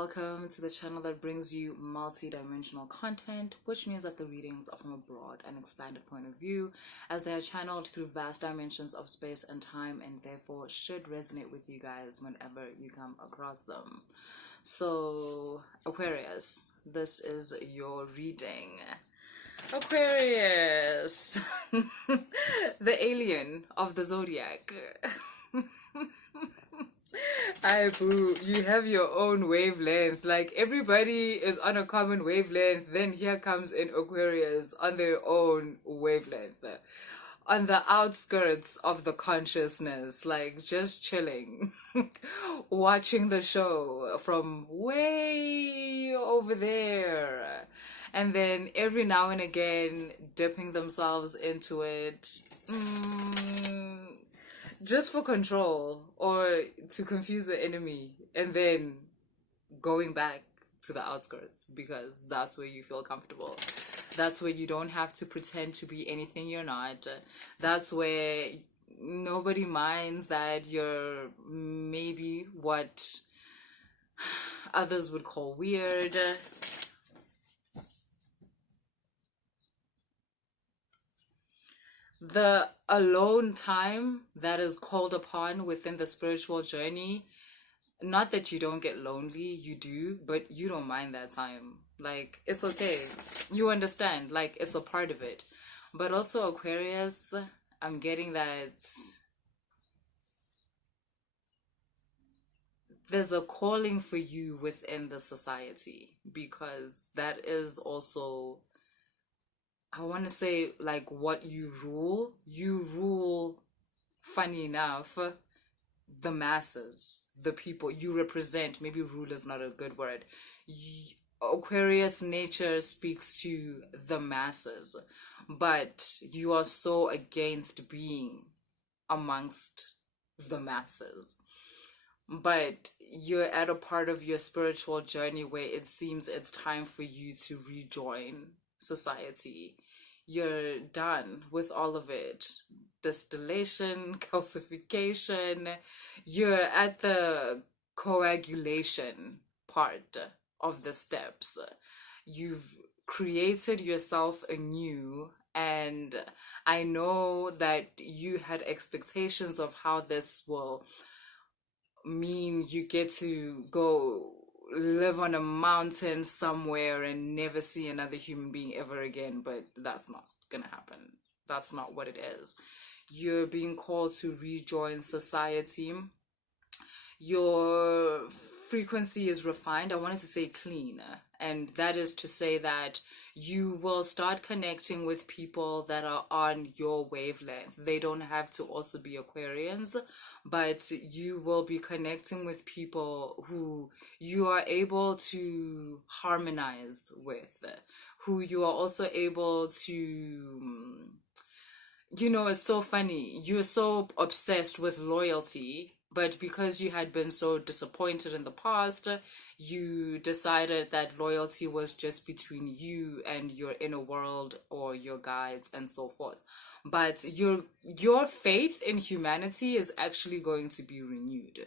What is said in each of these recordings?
welcome to the channel that brings you multi-dimensional content, which means that the readings are from a broad and expanded point of view, as they are channeled through vast dimensions of space and time, and therefore should resonate with you guys whenever you come across them. So, Aquarius, this is your reading. Aquarius, the alien of the zodiac. I boo, you have your own wavelength. Like, everybody is on a common wavelength. Then here comes in Aquarius on their own wavelength, on the outskirts of the consciousness, like just chilling, watching the show from way over there, and then every now and again dipping themselves into it. Just for control or to confuse the enemy, and then going back to the outskirts because that's where you feel comfortable. That's where you don't have to pretend to be anything you're not. That's where nobody minds that you're maybe what others would call weird. The alone time that is called upon within the spiritual journey, not that you don't get lonely, you do, but you don't mind that time. Like, it's okay. You understand, like, it's a part of it. But also, Aquarius, I'm getting that there's a calling for you within the society, because that is also, I want to say, like, what you rule, funny enough, the masses, the people you represent. Maybe rule is not a good word. Aquarius nature speaks to the masses, but you are so against being amongst the masses. But you're at a part of your spiritual journey where it seems it's time for you to rejoin society. You're done with all of it. Distillation, calcification. You're at the coagulation part of the steps. You've created yourself anew, and I know that you had expectations of how this will mean you get to go live on a mountain somewhere and never see another human being ever again, but that's not gonna happen. That's not what it is. You're being called to rejoin society. Your frequency is refined. I wanted to say clean, and that is to say that you will start connecting with people that are on your wavelength. They don't have to also be Aquarians, but you will be connecting with people who you are able to harmonize with, who you are also able to, it's so funny. You're so obsessed with loyalty, but because you had been so disappointed in the past, you decided that loyalty was just between you and your inner world or your guides and so forth. But your faith in humanity is actually going to be renewed.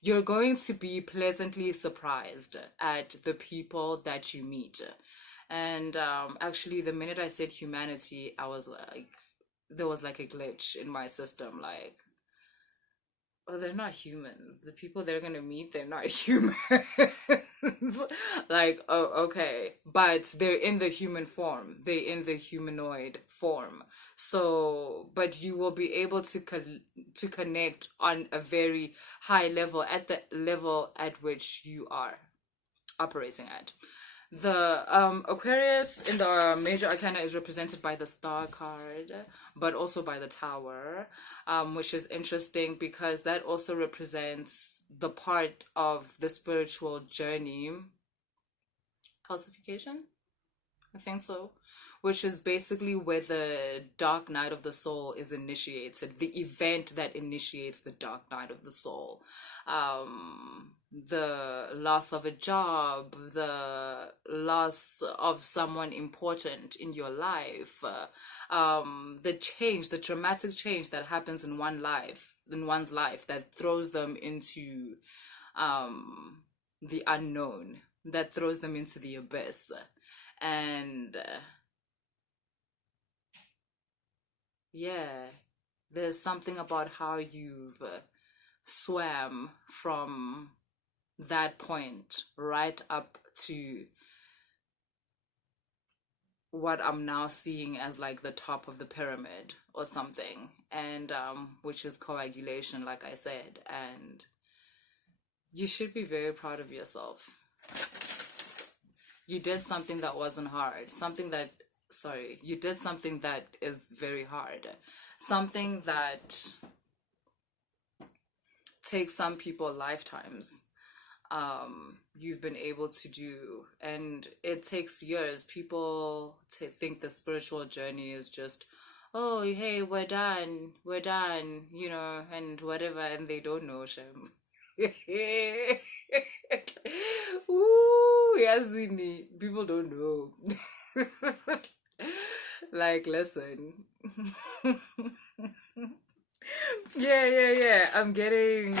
You're going to be pleasantly surprised at the people that you meet. And actually, the minute I said humanity, I was like, there was like a glitch in my system. Like, oh, they're not humans. The people they're gonna meet, they're not humans. Like, oh, okay. But they're in the human form. They're in the humanoid form. So, but you will be able to connect on a very high level, at the level at which you are operating at. The Aquarius in the major arcana is represented by the star card, but also by the tower, which is interesting because that also represents the part of the spiritual journey, calcification, I think so, which is basically where the dark night of the soul is initiated, the event that initiates the dark night of the soul. The loss of a job, the loss of someone important in your life, the dramatic change that happens in one's life that throws them into the unknown that throws them into the abyss. And yeah, there's something about how you've swam from that point right up to what I'm now seeing as like the top of the pyramid or something, and which is coagulation, like I said. And you should be very proud of yourself. You did something that wasn't hard, something that, sorry, you did something that is very hard, something that takes some people lifetimes. You've been able to do, and it takes years. People think the spiritual journey is just, oh, hey, we're done, you know, and whatever, and they don't know Shem. Ooh, Yazini, people don't know. Like, listen. Yeah. I'm getting.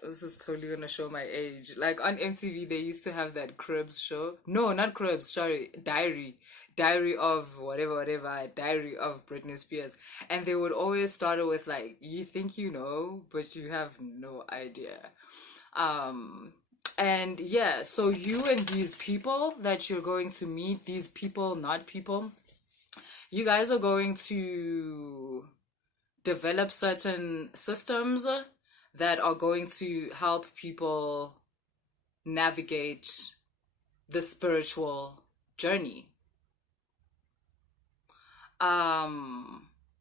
This is totally gonna show my age. Like on MTV, they used to have that Cribs show. No, not Cribs. Sorry, Diary of whatever. Diary of Britney Spears. And they would always start it with like, "You think you know, but you have no idea." And yeah, so you and these people that you're going to meet, these people, not people, you guys are going to develop certain systems that are going to help people navigate the spiritual journey.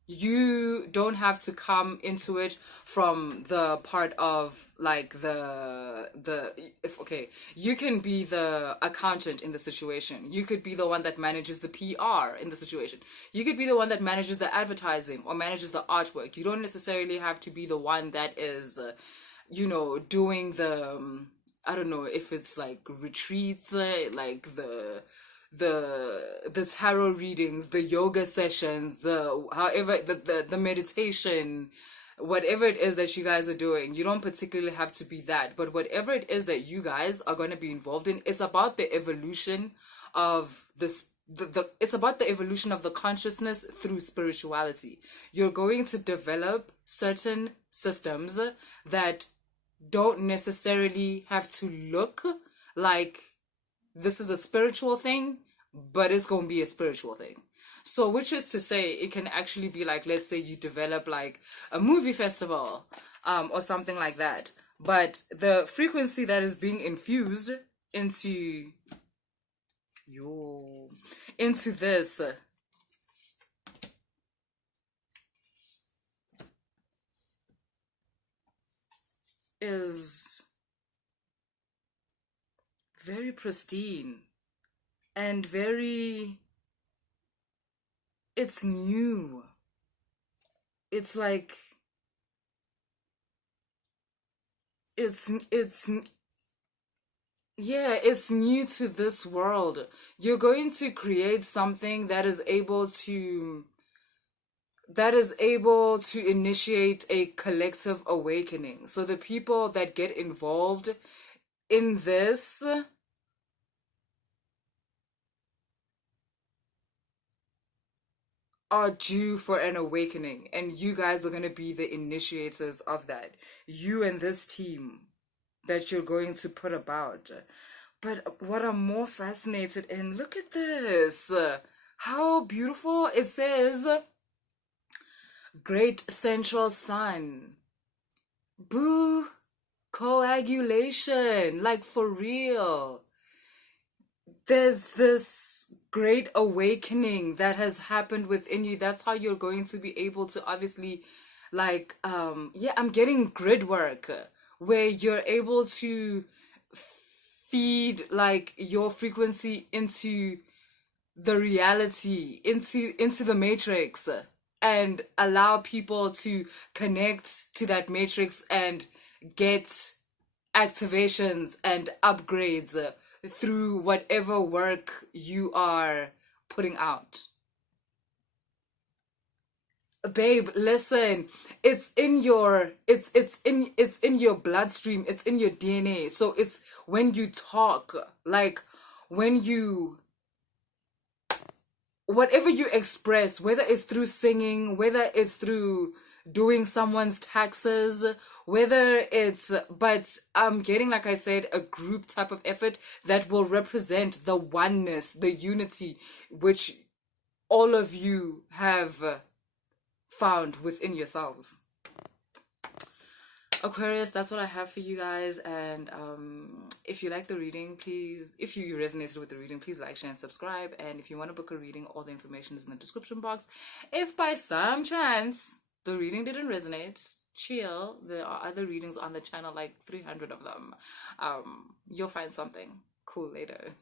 You don't have to come into it from the part of like if okay, you can be the accountant in the situation. You could be the one that manages the PR in the situation. You could be the one that manages the advertising or manages the artwork. You don't necessarily have to be the one that is doing the I don't know if it's like retreats, like the tarot readings, the yoga sessions, the meditation, whatever it is that you guys are doing. You don't particularly have to be that, but whatever it is that you guys are going to be involved in, it's about the evolution of this it's about the evolution of the consciousness through spirituality. You're going to develop certain systems that don't necessarily have to look like this is a spiritual thing, but it's going to be a spiritual thing. So, which is to say, it can actually be like, let's say you develop like a movie festival, or something like that. But the frequency that is being infused into this is very pristine and it's new. It's like it's yeah, it's new to this world. You're going to create something that is able to initiate a collective awakening. So the people that get involved in this are due for an awakening, and you guys are going to be the initiators of that. You and this team that you're going to put about. But what I'm more fascinated in, look at this. How beautiful. It says, Great Central Sun. Boo. Coagulation. Like, for real. There's this great awakening that has happened within you. That's how you're going to be able to obviously, like, I'm getting grid work where you're able to feed like your frequency into the reality, into the matrix, and allow people to connect to that matrix and get activations and upgrades through whatever work you are putting out. babe, listen, it's in your bloodstream, it's in your DNA. So it's when you talk, like when you, whatever you express, whether it's through singing, whether it's through doing someone's taxes, whether it's, but I'm getting, like I said, a group type of effort that will represent the oneness, the unity, which all of you have found within yourselves. Aquarius, that's what I have for you guys. And if you like the reading, please, if you resonated with the reading, please like, share, and subscribe. And if you want to book a reading, all the information is in the description box. If by some chance the reading didn't resonate, chill. There are other readings on the channel, like 300 of them. You'll find something cool later.